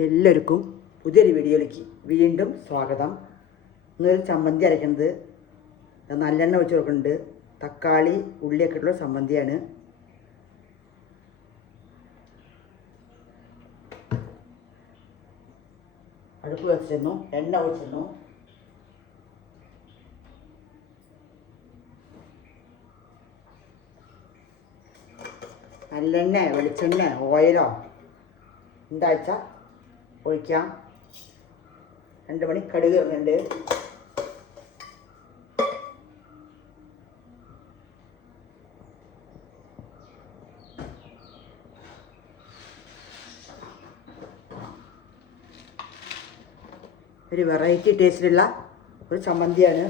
എല്ലാവർക്കും പുതിയൊരു വീഡിയോയിലേക്ക് വീണ്ടും സ്വാഗതം. ഇന്നൊരു ചമ്മന്തി അരയ്ക്കുന്നത് നല്ലെണ്ണ ഒഴിച്ച് കൊടുക്കുന്നുണ്ട്. തക്കാളി ഉള്ളിയൊക്കെ ഉള്ള ചമ്മന്തിയാണ്. അടുപ്പ് വെച്ചിരുന്നു, എണ്ണ ഒഴിച്ചിരുന്നു. നല്ലെണ്ണ, വെളിച്ചെണ്ണ, ഓയിലോ എന്താഴ്ച ഒഴിക്കാം. 2 മണി കടുക് ഇടുന്നുണ്ട്. ഒരു വെറൈറ്റി ടേസ്റ്റിലുള്ള ഒരു ചമ്മന്തിയാണ്.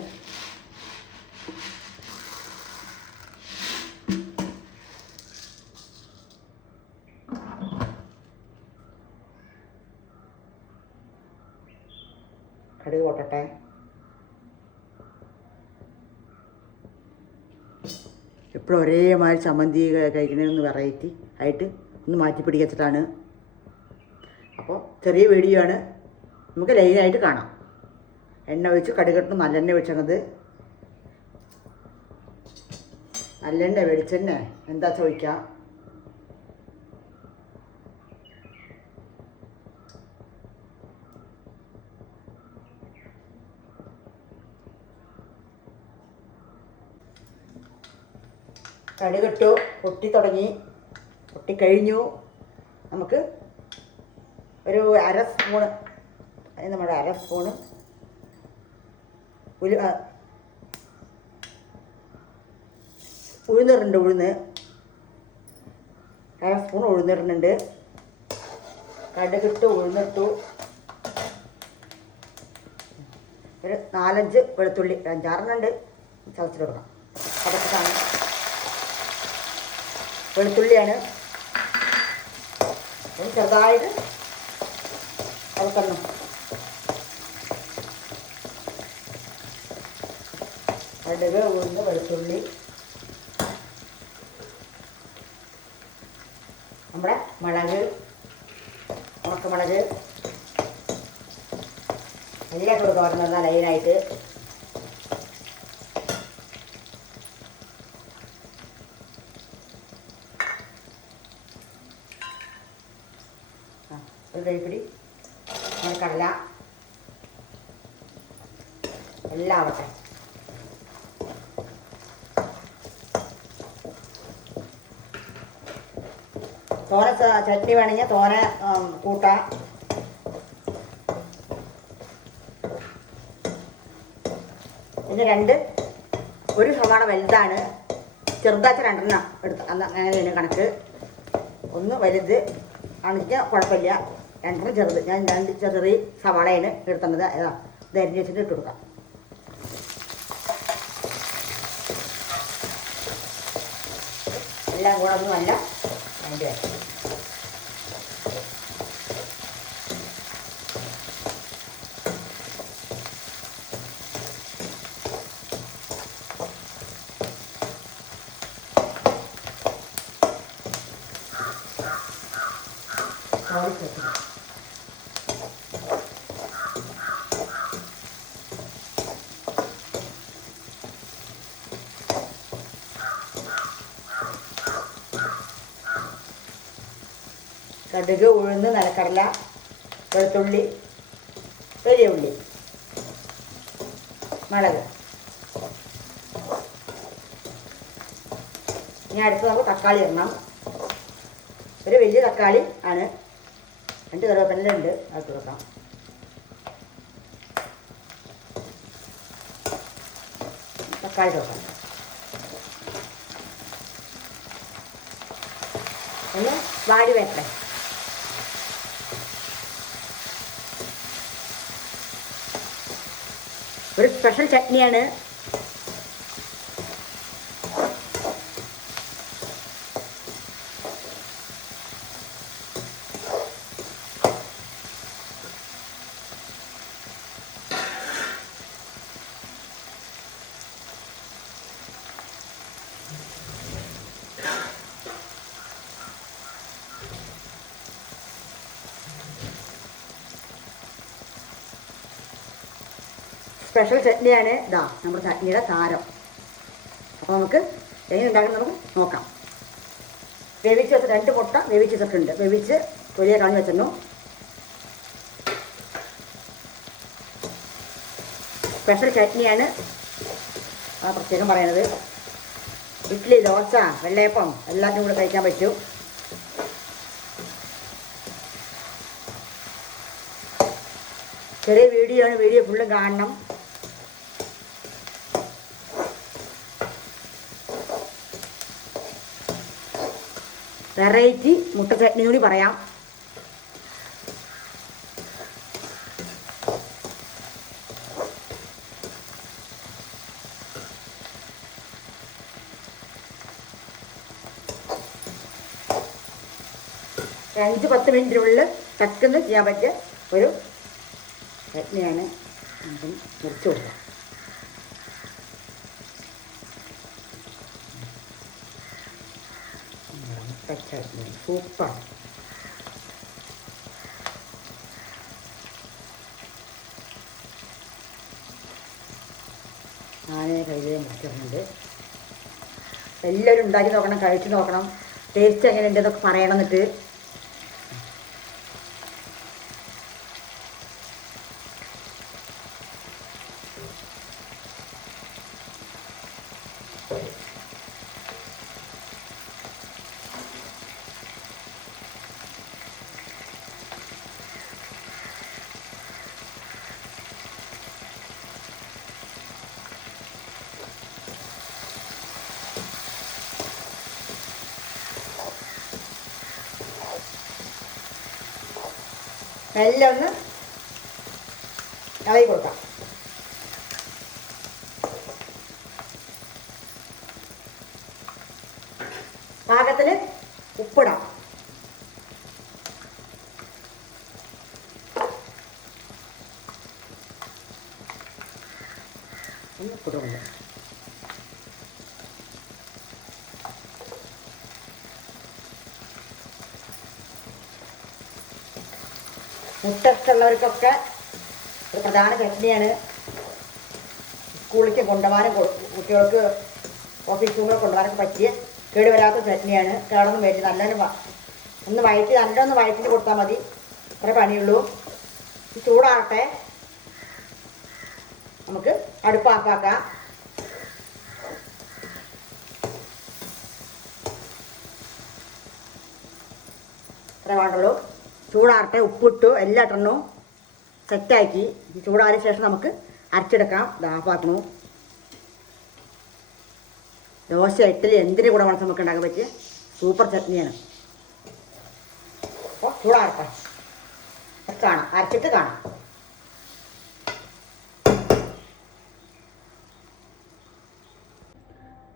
കടുക് പൊട്ടട്ടെ. എപ്പോഴും ഒരേമാതിരി ചമ്മന്തി കഴിക്കുന്നതൊന്ന് വെറൈറ്റി ആയിട്ട് ഒന്ന് മാറ്റി പിടിച്ചിട്ടാണ്. അപ്പോൾ ചെറിയ വീഡിയോ ആണ്, നമുക്ക് ലൈനായിട്ട് കാണാം. എണ്ണ ഒഴിച്ച് കടുകിട്ട് നല്ലെണ്ണ ഒഴിച്ചത്. നല്ലെണ്ണ, വെളിച്ചെണ്ണ എന്താ ചോദിക്കാം. കടുകിട്ടു, പൊട്ടി തുടങ്ങി, പൊട്ടിക്കഴിഞ്ഞു. നമുക്ക് ഒരു അര സ്പൂണ്, നമ്മുടെ അര സ്പൂണ് ഉഴുന്നിടുന്നുണ്ട്. അര സ്പൂൺ ഉഴുന്നിടുന്നുണ്ട്. കടുകിട്ട് ഉഴുന്നിട്ടു. ഒരു 4-5 വെളുത്തുള്ളി, 5-6 ചതച്ചിട്ട് കൊടുക്കാം. അതൊക്കെ വെളുത്തുള്ളിയാണ്. ചെറുതായിട്ട് അതൊക്കെ കടുക്, ഉഴുന്ന്, വെളുത്തുള്ളി, നമ്മുടെ മുളക്, ഉണക്കമുളക് എല്ലാം കൂടെ തോന്നുന്ന ലൈനായിട്ട്. ഒരു കൈപ്പിടി കടല എല്ലാം ആവട്ടെ. തോന ചട്നി വേണമെങ്കിൽ തോന കൂട്ടാം. പിന്നെ ഒരു സവാള വലുതാണ്, ചെറുതാച്ച 2 എടുത്ത് അങ്ങനെയാണ് കണക്ക്. ഒന്ന് വലുത് ആണെങ്കിൽ കുഴപ്പമില്ല, 2 ചെറുത്. ഞാൻ 2 ചെറിയ സവാളയാണ് എടുത്തുന്നത്. ഇത് അരിഞ്ഞ് വെച്ചിട്ട് ഇട്ട് കൊടുക്കാം. എല്ലാം കൂടെ ഒന്നും അല്ല അതിൻ്റെ കടുക്, ഉഴുന്ന്, നിലക്കടല, വെളുത്തുള്ളി, വലിയ ഉള്ളി, മുളക്. ഇനി അടുത്ത് നമുക്ക് തക്കാളി ഇടണം. ഒരു വലിയ തക്കാളി ആണ്. 2 കറിവേപ്പില ഉണ്ട്, അത് കൊടുക്കാം. തക്കാളി കൊടുക്കാം. ഒന്ന് വാടി വരട്ടെ. ഒരു സ്പെഷ്യൽ ചട്നിയാണ്. സ്പെഷ്യൽ ചട്നിയാണ് ഇതാ നമ്മുടെ ചട്നിയുടെ താരം. അപ്പോൾ നമുക്ക് എങ്ങനെ ഉണ്ടാക്കുന്നത് നമുക്ക് നോക്കാം. വേവിച്ച് വെച്ച 2 മുട്ട വേവിച്ച് വെച്ചിട്ടുണ്ട്. വേവിച്ച് തൊലിയെ കളഞ്ഞ് വെച്ചിരുന്നു. സ്പെഷ്യൽ ചട്നിയാണ് പ്രത്യേകം പറയണത്. ഇഡ്ഡലി, ദോശ, വെള്ളയപ്പം എല്ലാത്തിനും കൂടെ കഴിക്കാൻ പറ്റും. ചെറിയ വീഡിയോ ആണ്, വീഡിയോ ഫുള്ളും കാണണം. വെറൈറ്റി മുട്ട ചട്നി കൂടി പറയാം. ഒരു 5-10 മിനിറ്റിനുള്ളിൽ ടക്കെന്ന് ചെയ്യാൻ പറ്റിയ ഒരു ചട്നിയാണ്. നമുക്ക് മുറിച്ച് കൊടുക്കാം. ചട്നി സൂപ്പർ. ഞാനേ കയ്യിലേ മുറിക്കുന്നുണ്ട്. എല്ലാവരും ഉണ്ടാക്കി നോക്കണം, കഴിച്ച് നോക്കണം. ടേസ്റ്റ് എങ്ങനെ ഉണ്ടെന്നൊക്കെ പറയണം. എന്നിട്ട് മെല്ലെ ഒന്ന് ഇളകി കൊടുക്കാം. പാകത്തിന് ഉപ്പിടാം. ഉപ്പിടുന്നു. മുട്ട ഇഷ്ടമുള്ളവർക്കൊക്കെ ഒരു പ്രധാന ചട്നിയാണ്. സ്കൂളിലേക്ക് കൊണ്ടുപോകാനും കുട്ടികൾക്ക് ഓഫീസ് റൂമിൽ കൊണ്ടുപോകാനൊക്കെ പറ്റിയ കേടുവരാത്ത ചട്നിയാണ്. കേടൊന്നും വരില്ല. നല്ലോണം ഒന്ന് നല്ലോണം വയറ്റിന് കൊടുത്താൽ മതി. അത്രേ പണിയുള്ളൂ. ചൂടാകട്ടെ, നമുക്ക് അടുപ്പ് ഓഫാക്കാം. അത്രേ വേണ്ടുള്ളൂ. ചൂടാറട്ടെ. ഉപ്പിട്ടു, എല്ലാം ഇട്ടു സെറ്റാക്കി. ചൂടാറിയ ശേഷം നമുക്ക് അരച്ചെടുക്കാം. ദാപ്പാക്കണു. ദോശ, ഇഡ്ഡലി എന്തിനു കൂടെ വേണം നമുക്ക് ഉണ്ടാക്കാൻ പറ്റിയ സൂപ്പർ ചട്നിയാണ്. അപ്പോൾ ചൂടാറട്ടെ, കാണാം, അരച്ചിട്ട് കാണാം.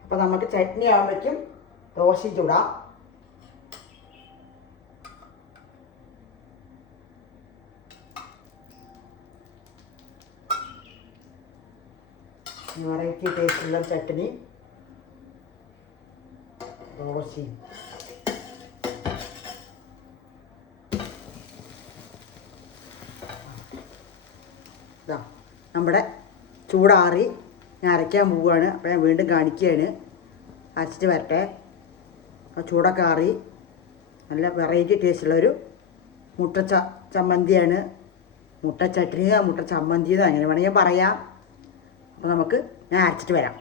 അപ്പോൾ നമുക്ക് ചട്നി ആകുമ്പോഴേക്കും ദോശയും ചൂടാം. വെറൈറ്റി ടേസ്റ്റുള്ള ചട്നി ദോശയും. ഇതാ നമ്മുടെ ചൂടാറി ഞാൻ അരയ്ക്കാൻ പോവുകയാണ്. അപ്പോൾ ഞാൻ വീണ്ടും കാണിക്കുകയാണ്. അരച്ചിട്ട് വരട്ടെ. ആ ചൂടൊക്കെ ആറി നല്ല വെറൈറ്റി ടേസ്റ്റുള്ളൊരു മുട്ട ചമ്മന്തിയാണ്. മുട്ട ചട്നിയോ മുട്ട ചമ്മന്തിയോ അങ്ങനെ വേണമെങ്കിൽ പറയാം. അപ്പോൾ നമുക്ക് ഞാൻ അരച്ചിട്ട് വരാം.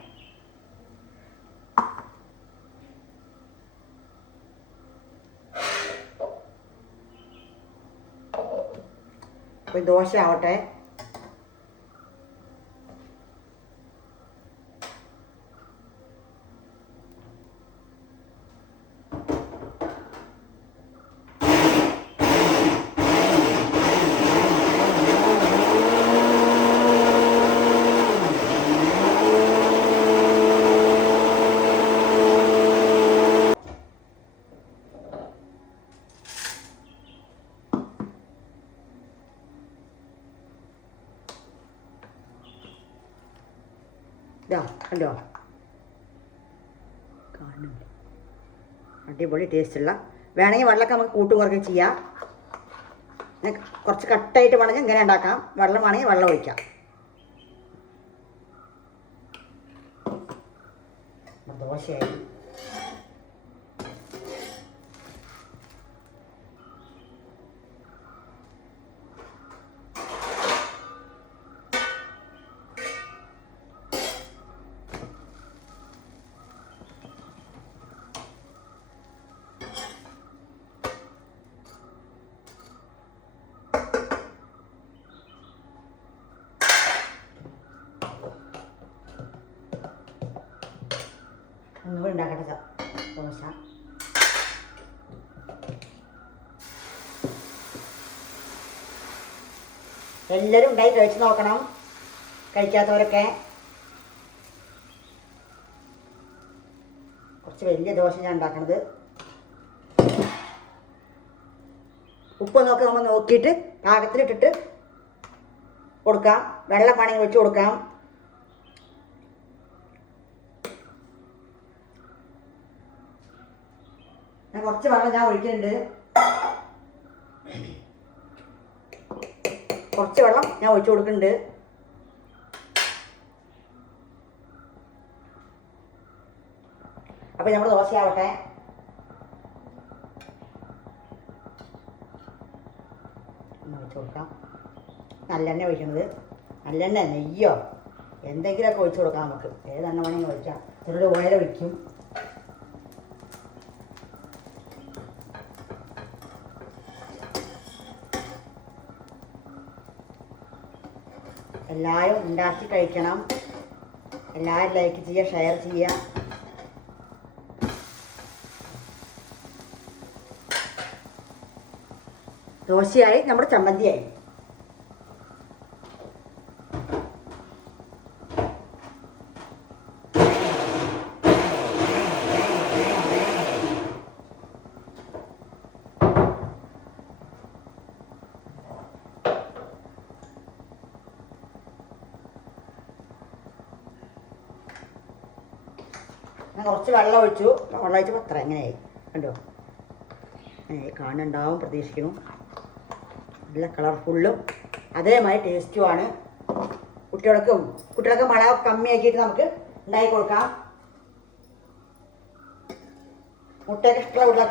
അപ്പോൾ ദോശ ആവട്ടെ. ഇതാ കണ്ടോ, കാണുന്നില്ല. അടിപൊളി ടേസ്റ്റുള്ള. വേണമെങ്കിൽ വെള്ളമൊക്കെ നമുക്ക് കൂട്ടും കുറയ്ക്കും ചെയ്യാം. കുറച്ച് കട്ടായിട്ട് വേണമെങ്കിൽ ഇങ്ങനെ ഉണ്ടാക്കാം. വെള്ളം വേണമെങ്കിൽ വെള്ളം ഒഴിക്കാം. ദോശയായി. ഒന്നുകൂടി ഉണ്ടാക്കട്ടെ ദോശ. എല്ലാവരും ഉണ്ടായി കഴിച്ച് നോക്കണം, കഴിക്കാത്തവരൊക്കെ. കുറച്ച് വലിയ ദോശ ഞാൻ ഉണ്ടാക്കണത്. ഉപ്പൊന്നൊക്കെ നമ്മൾ നോക്കിയിട്ട് പാകത്തിലിട്ടിട്ട് കൊടുക്കാം. വെള്ളം വേണമെങ്കിൽ വെച്ച് കൊടുക്കാം. കുറച്ച് വെള്ളം ഞാൻ ഒഴിക്കുന്നുണ്ട്. കുറച്ച് വെള്ളം ഞാൻ ഒഴിച്ചു കൊടുക്കുന്നുണ്ട്. അപ്പോൾ നമ്മുടെ ദോശയാവട്ടെ. ഒഴിച്ചു കൊടുക്കാം. നല്ലെണ്ണ ഒഴിക്കുന്നത്. നല്ലെണ്ണ, നെയ്യോ എന്തെങ്കിലുമൊക്കെ ഒഴിച്ചു കൊടുക്കാം. നമുക്ക് ഏതെണ്ണ വേണമെങ്കിൽ ഒഴിക്കാം. ചെറിയൊരു ഓയിൽ ഒഴിക്കും. എല്ലാവരും ഉണ്ടാക്കി കഴിക്കണം. എല്ലാവരും ലൈക്ക് ചെയ്യുക, ഷെയർ ചെയ്യുക. ദോശയായി, നമ്മുടെ ചമ്മന്തിയായി. ഞാൻ കുറച്ച് വെള്ളം ഒഴിച്ചു. വെള്ളം ഒഴിച്ചപ്പോൾ അത്ര എങ്ങനെയായി കണ്ടോ? അങ്ങനെ കാണുന്നുണ്ടാവും പ്രതീക്ഷിക്കുന്നു. നല്ല കളർഫുള്ളും അതേമാതിരി ടേസ്റ്റുമാണ്. കുട്ടികൾക്ക് മഴ കമ്മിയാക്കിയിട്ട് നമുക്ക് ഉണ്ടാക്കി കൊടുക്കാം. മുട്ടയൊക്കെ ഇഷ്ടമുള്ള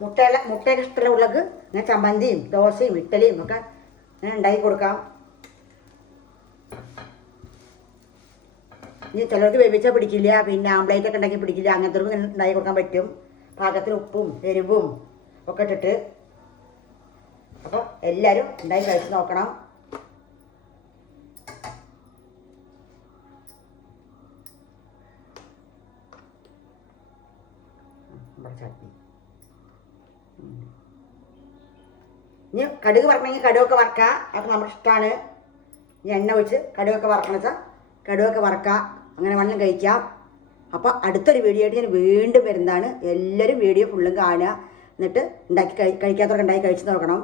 കുട്ടികളൊക്കെ മുട്ടയൊക്കെ ഇഷ്ടമുള്ള ഉള്ളത് ഇങ്ങനെ ചമ്മന്തിയും ദോശയും ഇഡ്ഡലിയും ഒക്കെ ഇങ്ങനെ ഉണ്ടാക്കി കൊടുക്കാം. ഇനി ചിലർക്ക് വേവിച്ചാൽ പിടിക്കില്ല, പിന്നെ ആംപ്ലേറ്റ് ഒക്കെ ഉണ്ടാക്കി പിടിക്കില്ല. അങ്ങനത്തെ ഉണ്ടാക്കി കൊടുക്കാൻ പറ്റും. പാകത്തിന് ഉപ്പും എരിവും ഒക്കെ ഇട്ടിട്ട്. അപ്പോൾ എല്ലാവരും ഉണ്ടാക്കി കഴിച്ച് നോക്കണം. ചട്നി ഇനി കടുക് വറക്കണമെങ്കിൽ കടുകൊക്കെ വറക്കുക. അതൊക്കെ നമ്മുടെ ഇഷ്ടമാണ്. ഇനി എണ്ണ ഒഴിച്ച് കടുകൊക്കെ വറക്കണം വെച്ചാൽ കടുകൊക്കെ വറക്കുക. അങ്ങനെ വേണം കഴിക്കാം. അപ്പോൾ അടുത്തൊരു വീഡിയോ ആയിട്ട് ഞാൻ വീണ്ടും വരുന്നതാണ്. എല്ലാവരും വീഡിയോ ഫുള്ളും കാണുക. എന്നിട്ട് കഴിക്കാത്തവർക്ക് ഉണ്ടാക്കി കഴിച്ച് നോക്കണം.